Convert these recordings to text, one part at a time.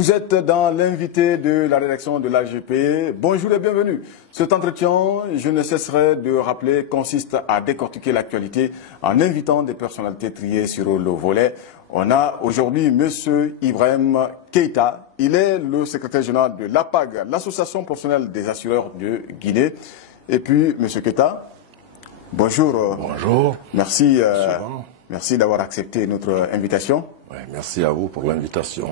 Vous êtes dans l'invité de la rédaction de l'AGP. Bonjour et bienvenue. Cet entretien, je ne cesserai de rappeler, consiste à décortiquer l'actualité en invitant des personnalités triées sur le volet. On a aujourd'hui M. Ibrahim Keïta. Il est le secrétaire général de l'APAG, l'Association professionnelle des assureurs de Guinée. Et puis, M. Keïta, bonjour. Bonjour. Merci, merci d'avoir accepté notre invitation. Ouais, merci à vous pour l'invitation.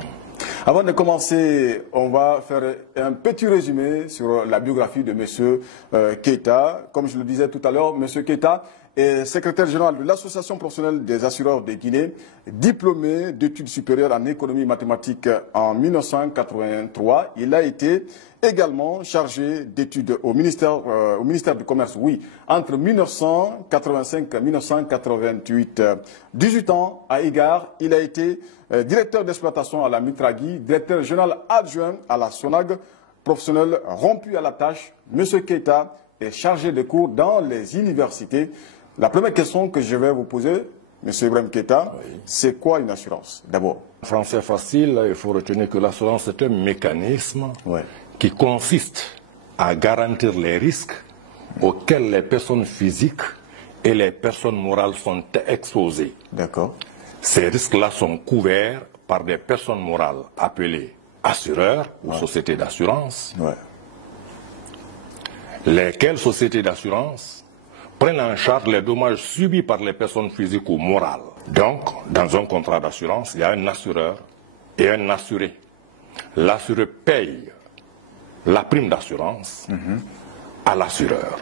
Avant de commencer, on va faire un petit résumé sur la biographie de M. Keïta. Comme je le disais tout à l'heure, M. Keïta est secrétaire général de l'Association professionnelle des assureurs de Guinée, diplômé d'études supérieures en économie mathématique en 1983. Il a été également chargé d'études au ministère du Commerce, oui, entre 1985 et 1988. 18 ans à Égard, il a été directeur d'exploitation à la Mitragui, directeur général adjoint à la SONAG, professionnel rompu à la tâche. M. Keïta est chargé de cours dans les universités. La première question que je vais vous poser, M. Ibrahim Keïta, c'est quoi une assurance, d'abord? En français facile, il faut retenir que l'assurance est un mécanisme qui consiste à garantir les risques auxquels les personnes physiques et les personnes morales sont exposées. D'accord. Ces risques-là sont couverts par des personnes morales appelées assureurs ou sociétés d'assurance, lesquelles sociétés d'assurance prennent en charge les dommages subis par les personnes physiques ou morales. Donc, dans un contrat d'assurance, il y a un assureur et un assuré. L'assuré paye la prime d'assurance à l'assureur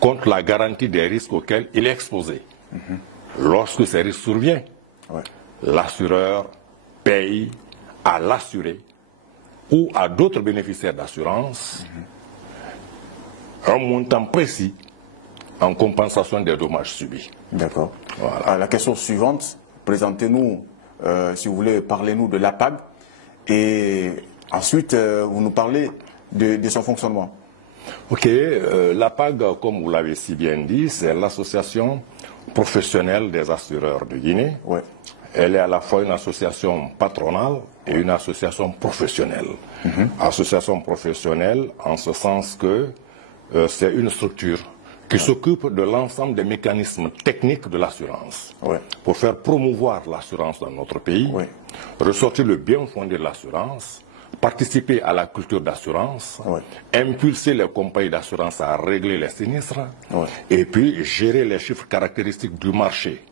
contre la garantie des risques auxquels il est exposé. Lorsque ces risques surviennent, l'assureur paye à l'assuré ou à d'autres bénéficiaires d'assurance un montant précis en compensation des dommages subis. D'accord. Voilà. La question suivante, présentez-nous, si vous voulez, parlez-nous de l'APAG et ensuite vous nous parlez de son fonctionnement. Ok, l'APAG, comme vous l'avez si bien dit, c'est l'association professionnelle des assureurs de Guinée. Elle est à la fois une association patronale et une association professionnelle. Association professionnelle en ce sens que c'est une structure qui s'occupe de l'ensemble des mécanismes techniques de l'assurance pour faire promouvoir l'assurance dans notre pays, ressortir le bien fondé de l'assurance, participer à la culture d'assurance, impulser les compagnies d'assurance à régler les sinistres et puis gérer les chiffres caractéristiques du marché.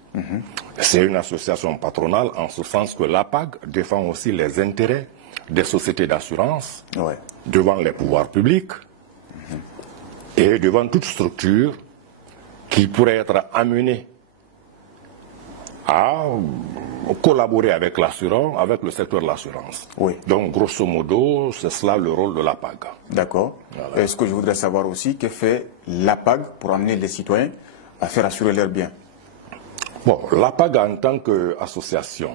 C'est une association patronale en ce sens que l'APAG défend aussi les intérêts des sociétés d'assurance devant les pouvoirs publics et devant toute structure qui pourrait être amenée à collaborer avec l'assureur, avec le secteur de l'assurance. Donc, grosso modo, c'est cela le rôle de l'APAG. D'accord. Voilà. Est-ce que je voudrais savoir aussi, que fait l'APAG pour amener les citoyens à faire assurer leurs biens? Bon, l'APAG en tant qu'association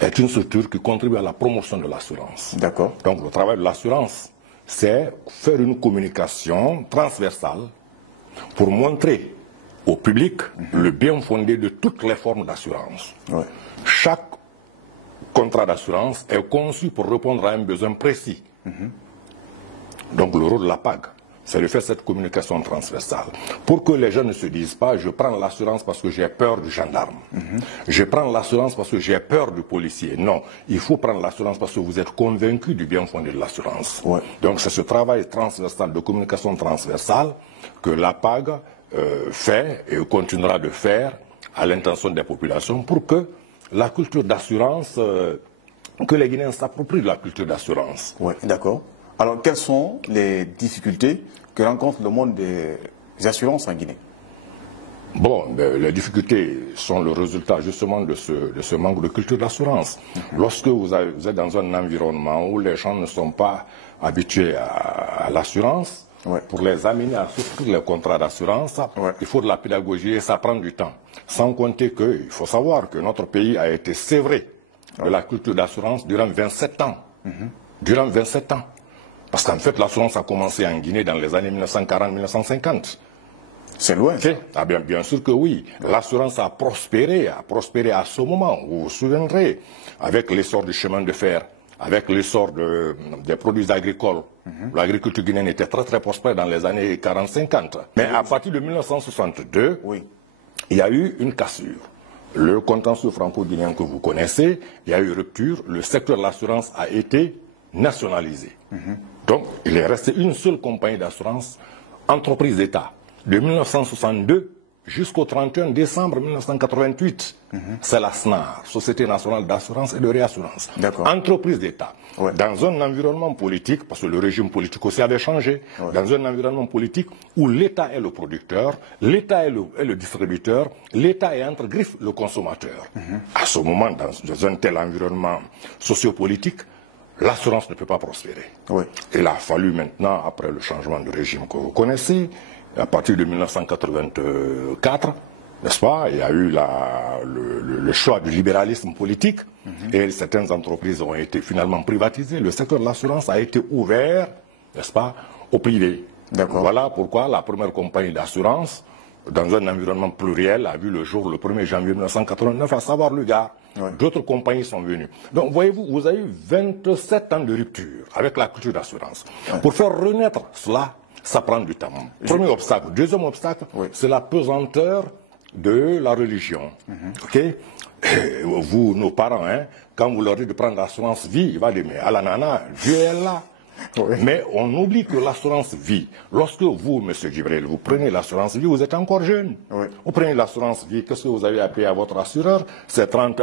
est une structure qui contribue à la promotion de l'assurance. D'accord. Donc, le travail de l'assurance, c'est faire une communication transversale pour montrer au public le bien fondé de toutes les formes d'assurance. Chaque contrat d'assurance est conçu pour répondre à un besoin précis. Donc le rôle de l'APAG, c'est de faire cette communication transversale. Pour que les gens ne se disent pas, je prends l'assurance parce que j'ai peur du gendarme. Je prends l'assurance parce que j'ai peur du policier. Non, il faut prendre l'assurance parce que vous êtes convaincu du bien fondé de l'assurance. Donc c'est ce travail transversal, de communication transversale, que l'APAG fait et continuera de faire à l'intention des populations pour que la culture d'assurance, que les Guinéens s'approprient de la culture d'assurance. D'accord. Alors, quelles sont les difficultés que rencontre le monde des assurances en Guinée? Bon, les difficultés sont le résultat justement de ce manque de culture d'assurance. Lorsque vous êtes dans un environnement où les gens ne sont pas habitués à l'assurance, pour les amener à souscrire les contrats d'assurance, il faut de la pédagogie et ça prend du temps. Sans compter qu'il faut savoir que notre pays a été sévré de la culture d'assurance durant 27 ans. Durant 27 ans. Parce qu'en fait, l'assurance a commencé en Guinée dans les années 1940-1950. C'est loin. Ah bien sûr que oui. L'assurance a prospéré à ce moment. Vous vous souviendrez, avec l'essor du chemin de fer, avec l'essor des produits agricoles. L'agriculture guinéenne était très très prospère dans les années 40-50. Mais à partir de 1962, il y a eu une cassure. Le contentieux franco-guinéen que vous connaissez, il y a eu rupture. Le secteur de l'assurance a été nationalisé. Donc, il est resté une seule compagnie d'assurance, entreprise d'État. De 1962 jusqu'au 31 décembre 1988, c'est la SNAR, Société nationale d'assurance et de réassurance. Entreprise d'État. Dans un environnement politique, parce que le régime politique aussi avait changé, dans un environnement politique où l'État est le producteur, l'État est le distributeur, l'État est entre griffes le consommateur. À ce moment, dans un tel environnement sociopolitique, l'assurance ne peut pas prospérer. Il a fallu maintenant, après le changement de régime que vous connaissez, à partir de 1984, n'est-ce pas, il y a eu le choix du libéralisme politique et certaines entreprises ont été finalement privatisées. Le secteur de l'assurance a été ouvert, n'est-ce pas, au privé. Voilà pourquoi la première compagnie d'assurance, dans un environnement pluriel, a vu le jour le 1er janvier 1989, à savoir le Gard. D'autres compagnies sont venues. Donc, voyez-vous, vous avez eu 27 ans de rupture avec la culture d'assurance. Pour faire renaître cela, ça prend du temps. Premier obstacle. Deuxième obstacle, c'est la pesanteur de la religion. Vous, nos parents, quand vous leur dites de prendre l'assurance vie, il va dire, mais à la nana, Dieu est là. Mais on oublie que l'assurance vie, lorsque vous, M. Gibril, vous prenez l'assurance vie, vous êtes encore jeune. Vous prenez l'assurance vie, qu'est-ce que vous avez à payer à votre assureur? C'est 100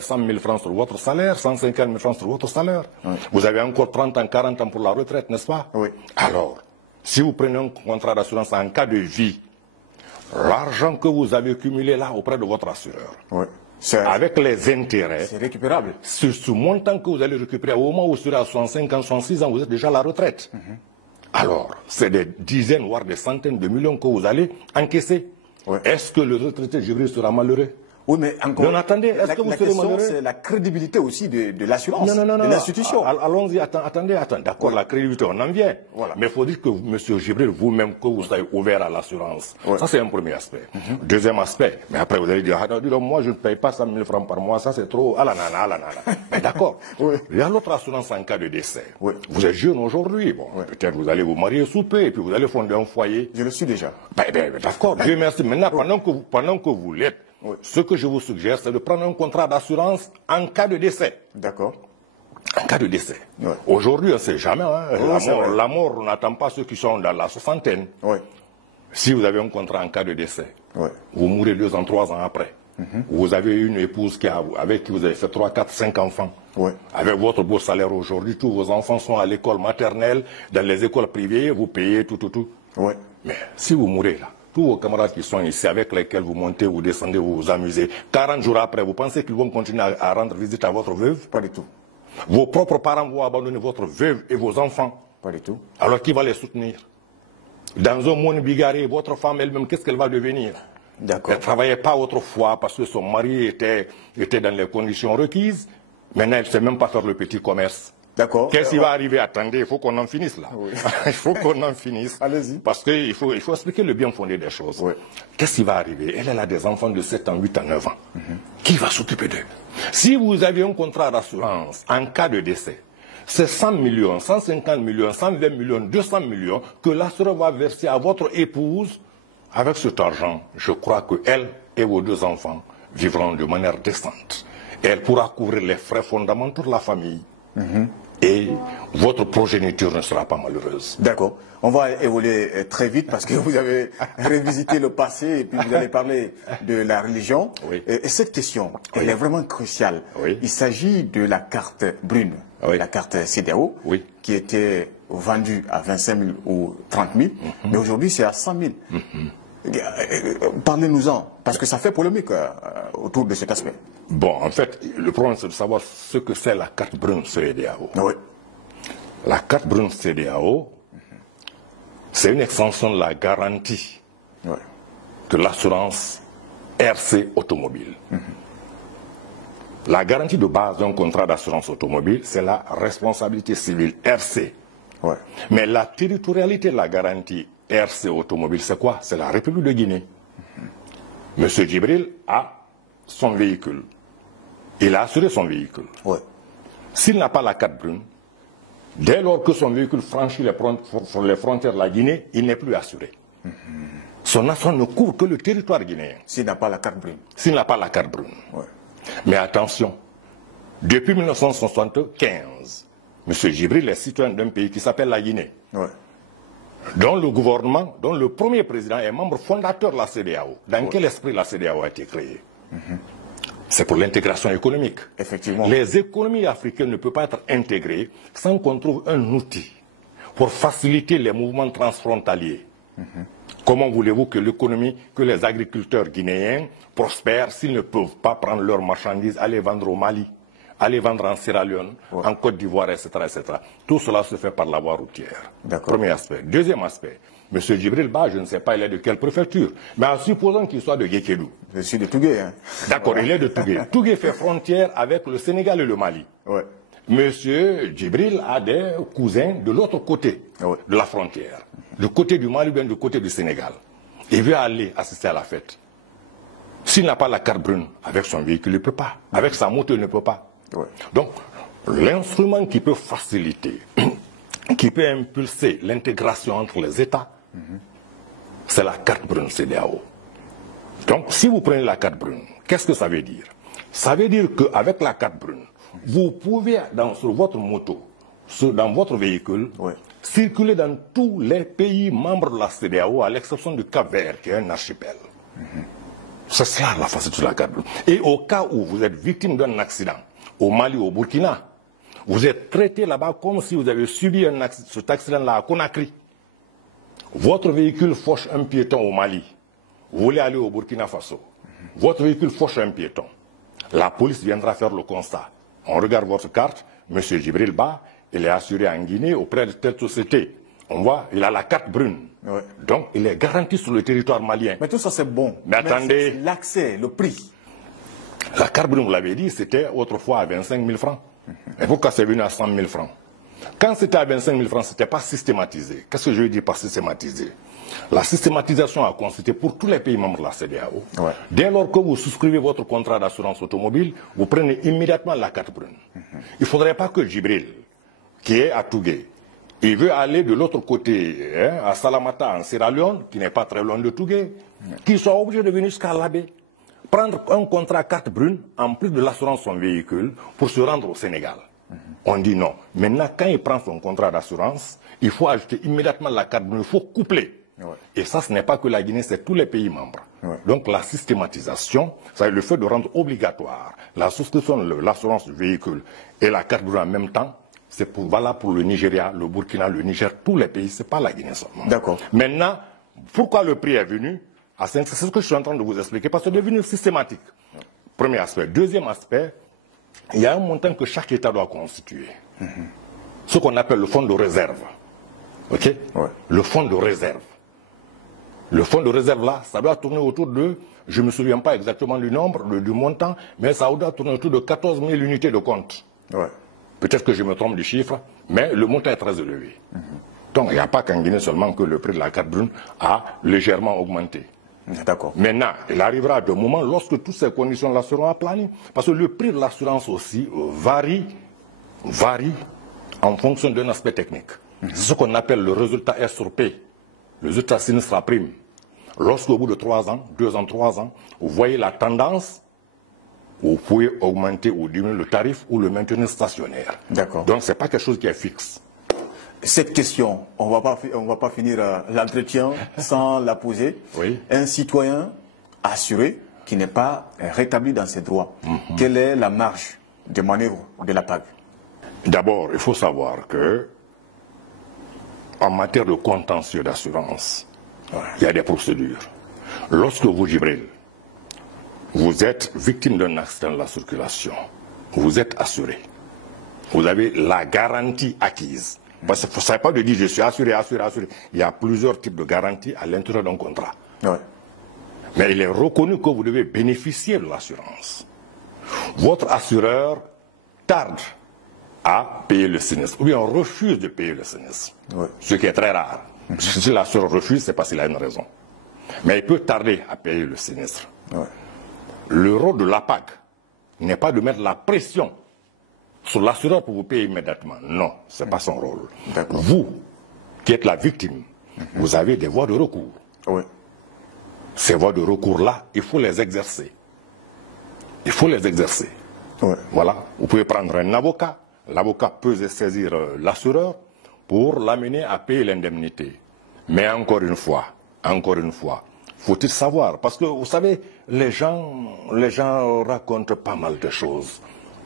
000 francs sur votre salaire, 150 000 francs sur votre salaire. Vous avez encore 30 ans, 40 ans pour la retraite, n'est-ce pas? Alors, si vous prenez un contrat d'assurance en cas de vie, l'argent que vous avez cumulé là auprès de votre assureur, avec les intérêts, c'est récupérable. Ce montant que vous allez récupérer au moment où vous serez à 65 ans, 66 ans, vous êtes déjà à la retraite. Alors, c'est des dizaines, voire des centaines de millions que vous allez encaisser. Est-ce que le retraité Gibril sera malheureux? Oui, mais encore, attendez, la question, c'est la crédibilité aussi de l'assurance, de l'institution. Allons-y, attendez. D'accord, la crédibilité, on en vient. Mais il faut dire que, M. Gibril, vous-même, que vous soyez ouvert à l'assurance. Ça, c'est un premier aspect. Deuxième aspect, mais après, vous allez dire, moi, je ne paye pas 100 000 francs par mois, ça, c'est trop. Ah la nana. Mais d'accord. Il y a l'autre assurance en cas de décès. Vous êtes jeune aujourd'hui. Bon, peut-être vous allez vous marier sous peu, et puis vous allez fonder un foyer. Je le suis déjà. D'accord, Dieu merci. Maintenant, pendant que vous l'êtes, ce que je vous suggère, c'est de prendre un contrat d'assurance en cas de décès. D'accord. En cas de décès. Aujourd'hui, on ne sait jamais. La mort, on n'attend pas ceux qui sont dans la soixantaine. Si vous avez un contrat en cas de décès, vous mourrez 2 ans, 3 ans après. Vous avez une épouse avec qui vous avez fait 3, 4, 5 enfants. Avec votre beau salaire aujourd'hui, tous vos enfants sont à l'école maternelle, dans les écoles privées, vous payez tout. Mais si vous mourrez là, tous vos camarades qui sont ici, avec lesquels vous montez, vous descendez, vous vous amusez, 40 jours après, vous pensez qu'ils vont continuer à rendre visite à votre veuve? Pas du tout. Vos propres parents vont abandonner votre veuve et vos enfants? Pas du tout. Alors qui va les soutenir? Dans un monde bigarré, votre femme elle-même, qu'est-ce qu'elle va devenir? Elle ne travaillait pas autrefois parce que son mari était dans les conditions requises. Maintenant, elle ne sait même pas faire le petit commerce. Qu'est-ce qui va arriver? Attendez, il faut qu'on en finisse là. Il faut qu'on en finisse. Allez-y. Parce qu'il faut expliquer le bien fondé des choses. Qu'est-ce qui va arriver? Elle a des enfants de 7 ans, 8 ans, 9 ans. Qui va s'occuper d'eux? Si vous avez un contrat d'assurance en cas de décès, c'est 100 millions, 150 millions, 120 millions, 200 millions que l'assureur va verser à votre épouse. Avec cet argent, je crois que elle et vos 2 enfants vivront de manière décente. Et elle pourra couvrir les frais fondamentaux de la famille. Et votre progéniture ne sera pas malheureuse. D'accord. On va évoluer très vite parce que vous avez révisité le passé et puis vous allez parler de la religion. Et cette question, elle est vraiment cruciale. Il s'agit de la carte brune, la carte CEDEAO, qui était vendue à 25 000 ou 30 000, mais aujourd'hui c'est à 100 000. Parlez-nous-en, parce que ça fait polémique autour de cet aspect. Bon, en fait, le problème c'est de savoir ce que c'est la carte brune CEDEAO. La carte brune CEDEAO, c'est une extension de la garantie de l'assurance RC automobile. La garantie de base d'un contrat d'assurance automobile, c'est la responsabilité civile RC. Mais la territorialité de la garantie RC Automobile, c'est quoi? C'est la République de Guinée. Monsieur Djibril a son véhicule. Il a assuré son véhicule. Ouais. S'il n'a pas la carte brune, dès lors que son véhicule franchit les frontières de la Guinée, il n'est plus assuré. Son assurance ne couvre que le territoire guinéen. S'il n'a pas la carte brune. S'il n'a pas la carte brune. Ouais. Mais attention, depuis 1975, M. Djibril est citoyen d'un pays qui s'appelle la Guinée. Ouais. Dont le gouvernement, dont le premier président est membre fondateur de la CEDEAO. Dans quel esprit la CEDEAO a été créée? C'est pour l'intégration économique. Effectivement. Les économies africaines ne peuvent pas être intégrées sans qu'on trouve un outil pour faciliter les mouvements transfrontaliers. Comment voulez-vous que l'économie, que les agriculteurs guinéens prospèrent s'ils ne peuvent pas prendre leurs marchandises, aller vendre au Mali, aller vendre en Sierra Leone, en Côte d'Ivoire, etc., etc. Tout cela se fait par la voie routière. Premier aspect. Deuxième aspect. M. Djibril Ba, je ne sais pas, il est de quelle préfecture. Mais en supposant qu'il soit de Guékédou. Je suis de Tougué. Hein. D'accord, il est de Tougué. Tougué fait frontière avec le Sénégal et le Mali. Ouais. M. Djibril a des cousins de l'autre côté de la frontière. Du côté du Mali ou bien du côté du Sénégal. Il veut aller assister à la fête. S'il n'a pas la carte brune, avec son véhicule, il ne peut pas. Avec sa moto, il ne peut pas. Ouais. Donc, l'instrument qui peut faciliter, qui peut impulser l'intégration entre les États, c'est la carte brune CEDEAO. Donc, si vous prenez la carte brune, qu'est-ce que ça veut dire? Ça veut dire qu'avec la carte brune, vous pouvez, sur votre moto, dans votre véhicule, circuler dans tous les pays membres de la CEDEAO, à l'exception du Cap-Vert, qui est un archipel. C'est cela la facilité de la carte brune. Et au cas où vous êtes victime d'un accident, au Mali, au Burkina, vous êtes traité là-bas comme si vous avez subi cet accident-là à Conakry. Votre véhicule fauche un piéton au Mali. Vous voulez aller au Burkina Faso. Votre véhicule fauche un piéton. La police viendra faire le constat. On regarde votre carte. M. Djibril Ba, il est assuré en Guinée auprès de telle société. On voit, il a la carte brune. Ouais. Donc, il est garanti sur le territoire malien. Mais tout ça, c'est bon. Mais attendez. L'accès, le prix. La carte brune, vous l'avez dit, c'était autrefois à 25 000 francs. Et pourquoi c'est venu à 100 000 francs? Quand c'était à 25 000 francs, ce n'était pas systématisé. Qu'est-ce que je veux dire par systématisé? La systématisation a consisté pour tous les pays membres de la CEDEAO. Ouais. Dès lors que vous souscrivez votre contrat d'assurance automobile, vous prenez immédiatement la carte brune. Il ne faudrait pas que Djibril, qui est à Tougué, il veut aller de l'autre côté, à Salamata, en Sierra Leone, qui n'est pas très loin de Tougué, qu'il soit obligé de venir jusqu'à Labé, prendre un contrat carte brune, en plus de l'assurance de son véhicule, pour se rendre au Sénégal. On dit non. Maintenant, quand il prend son contrat d'assurance, il faut ajouter immédiatement la carte brune, il faut coupler. Et ça, ce n'est pas que la Guinée, c'est tous les pays membres. Donc la systématisation, c'est le fait de rendre obligatoire la souscription de l'assurance du véhicule et la carte brune en même temps, c'est valable pour le Nigeria, le Burkina, le Niger, tous les pays, ce n'est pas la Guinée seulement. D'accord. Maintenant, pourquoi le prix est venu? C'est ce que je suis en train de vous expliquer, parce que c'est devenu systématique. Premier aspect. Deuxième aspect, il y a un montant que chaque État doit constituer. Ce qu'on appelle le fonds de réserve. OK? Le fonds de réserve. Le fonds de réserve là, ça doit tourner autour de, je ne me souviens pas exactement du nombre, du montant, mais ça doit tourner autour de 14 000 unités de compte. Peut-être que je me trompe du chiffre, mais le montant est très élevé. Donc il n'y a pas qu'en Guinée seulement que le prix de la carte brune a légèrement augmenté. D'accord. Maintenant, il arrivera de moment lorsque toutes ces conditions-là seront aplanies. Parce que le prix de l'assurance aussi varie en fonction d'un aspect technique. C'est ce qu'on appelle le résultat S sur P, le résultat sinistre à prime. Lorsqu'au bout de 3 ans, 2 ans, 3 ans, vous voyez la tendance, vous pouvez augmenter ou diminuer le tarif ou le maintenir stationnaire. D'accord. Donc, ce n'est pas quelque chose qui est fixe. Cette question, on va pas finir l'entretien sans la poser. Un citoyen assuré qui n'est pas rétabli dans ses droits, quelle est la marge de manœuvre de la PAG? D'abord, il faut savoir que en matière de contentieux d'assurance, il y a des procédures. Lorsque vous, Djibril, vous êtes victime d'un accident de la circulation, vous êtes assuré. Vous avez la garantie acquise. Parce qu'il ne s'agit pas de dire je suis assuré. Il y a plusieurs types de garanties à l'intérieur d'un contrat. Mais il est reconnu que vous devez bénéficier de l'assurance. Votre assureur tarde à payer le sinistre, ou bien on refuse de payer le sinistre, ce qui est très rare. Si l'assureur refuse, c'est parce qu'il a une raison. Mais il peut tarder à payer le sinistre. Ouais. Le rôle de l'APAG n'est pas de mettre la pression sur l'assureur pour vous payer immédiatement. Non, ce n'est pas son rôle. Vous, qui êtes la victime, vous avez des voies de recours. Oui. Ces voies de recours-là, il faut les exercer. Il faut les exercer. Ouais. Voilà. Vous pouvez prendre un avocat. L'avocat peut saisir l'assureur pour l'amener à payer l'indemnité. Mais encore une fois, faut-il savoir, parce que vous savez, les gens racontent pas mal de choses.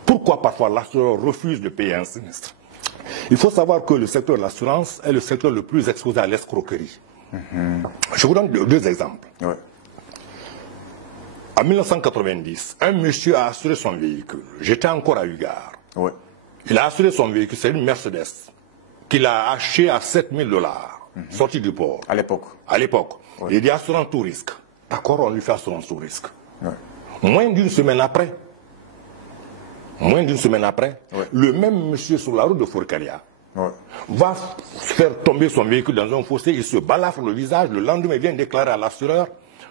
Pourquoi parfois l'assureur refuse de payer un sinistre? Il faut savoir que le secteur de l'assurance est le secteur le plus exposé à l'escroquerie. Je vous donne deux exemples. Ouais. En 1990, un monsieur a assuré son véhicule. J'étais encore à Ugar. Ouais. Il a assuré son véhicule, c'est une Mercedes, qu'il a acheté à $7 000, sorti du port. À l'époque. À l'époque. Ouais. Il dit assurance tout risque. D'accord, on lui fait assurance tout risque. Ouais. Moins d'une semaine après, le même monsieur sur la route de Fourcaria va faire tomber son véhicule dans un fossé, il se balafre le visage, le lendemain il vient déclarer à l'assureur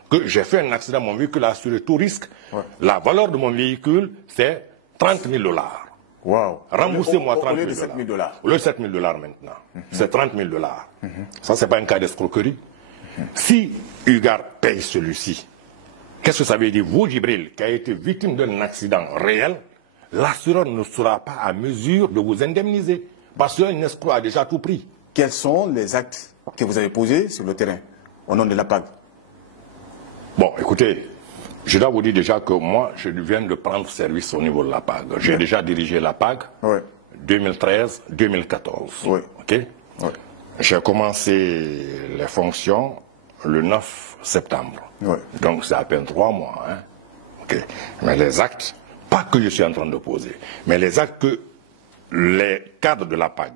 que j'ai fait un accident, mon véhicule a assuré tout risque. Ouais. La valeur de mon véhicule, c'est $30 000. Wow. Remboursez-moi $30 000. Au lieu de $7 000. Au lieu de $7 000 maintenant. C'est $30 000. Ça, c'est pas un cas d'escroquerie. Si Ugar paye celui-ci, qu'est-ce que ça veut dire? Vous, Djibril, qui a été victime d'un accident réel, l'assureur ne sera pas à mesure de vous indemniser. Parce qu'un escroc a déjà tout pris. Quels sont les actes que vous avez posés sur le terrain, au nom de l'APAG? Bon, écoutez, je dois vous dire déjà que moi, je viens de prendre service au niveau de l'APAG. J'ai déjà dirigé l'APAG 2013-2014. Oui. Okay? Oui. J'ai commencé les fonctions le 9 septembre. Oui. Donc, c'est à peine 3 mois. Hein? Okay. Mais les actes, pas que je suis en train de poser, mais les actes que les cadres de l'APAG,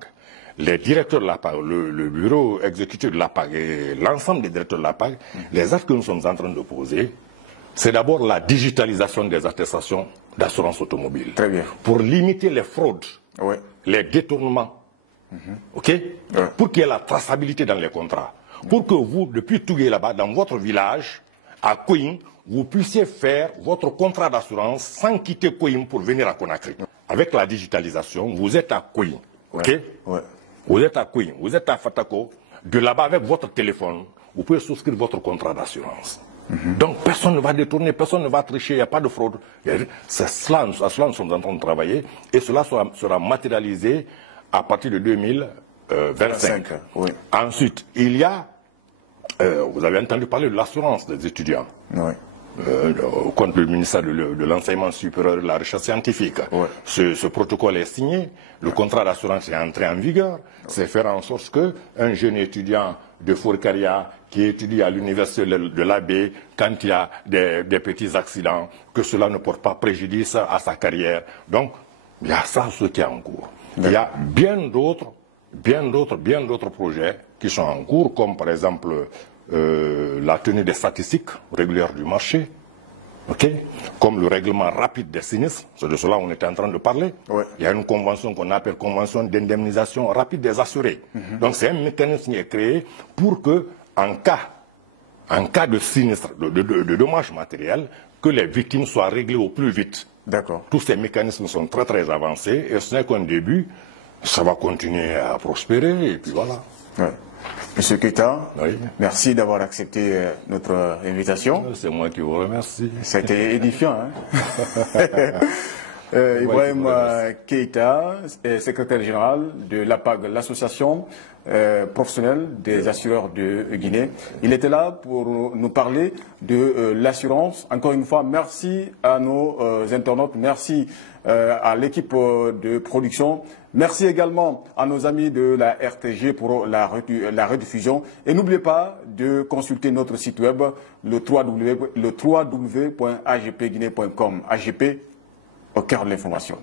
les directeurs de l'APAG, le bureau exécutif de l'APAG et l'ensemble des directeurs de l'APAG, les actes que nous sommes en train de poser, c'est d'abord la digitalisation des attestations d'assurance automobile. Très bien. Pour limiter les fraudes, les détournements, pour qu'il y ait la traçabilité dans les contrats. Pour que vous, depuis Tougué là-bas, dans votre village, à Kouim, vous puissiez faire votre contrat d'assurance sans quitter Kouim pour venir à Conakry. Avec la digitalisation, vous êtes à Kouim. Vous êtes à Kouim, vous êtes à Fatako. De là-bas, avec votre téléphone, vous pouvez souscrire votre contrat d'assurance. Donc personne ne va détourner, personne ne va tricher, il n'y a pas de fraude. C'est cela, à cela nous sommes en train de travailler et cela sera matérialisé à partir de 2025. Oui. Ensuite, il y a, vous avez entendu parler de l'assurance des étudiants. Oui. Contre le ministère de l'Enseignement supérieur et de la recherche scientifique. Ouais. Ce protocole est signé, le contrat d'assurance est entré en vigueur, c'est faire en sorte qu'un jeune étudiant de Fourcaria qui étudie à l'université de l'Abbé, quand il y a des petits accidents, que cela ne porte pas préjudice à sa carrière. Donc, il y a ça ce qui est en cours. Il y a bien d'autres projets qui sont en cours, comme par exemple la tenue des statistiques régulières du marché, comme le règlement rapide des sinistres, c'est de cela qu'on était en train de parler. Ouais. Il y a une convention qu'on appelle convention d'indemnisation rapide des assurés. Donc c'est un mécanisme qui est créé pour que, en cas de sinistre, de dommages matériels, que les victimes soient réglées au plus vite. D'accord. Tous ces mécanismes sont très très avancés et ce n'est qu'un début, ça va continuer à prospérer et puis voilà. Ouais. Monsieur Keita, merci d'avoir accepté notre invitation. C'est moi qui vous remercie. C'était édifiant. Hein. Ibrahim Keita, secrétaire général de l'APAG, l'association professionnelle des assureurs de Guinée. Il était là pour nous parler de l'assurance. Encore une fois, merci à nos internautes, merci à l'équipe de production. Merci également à nos amis de la RTG pour la rediffusion. Et n'oubliez pas de consulter notre site web, le www.agpguinée.com. AGP au cœur de l'information.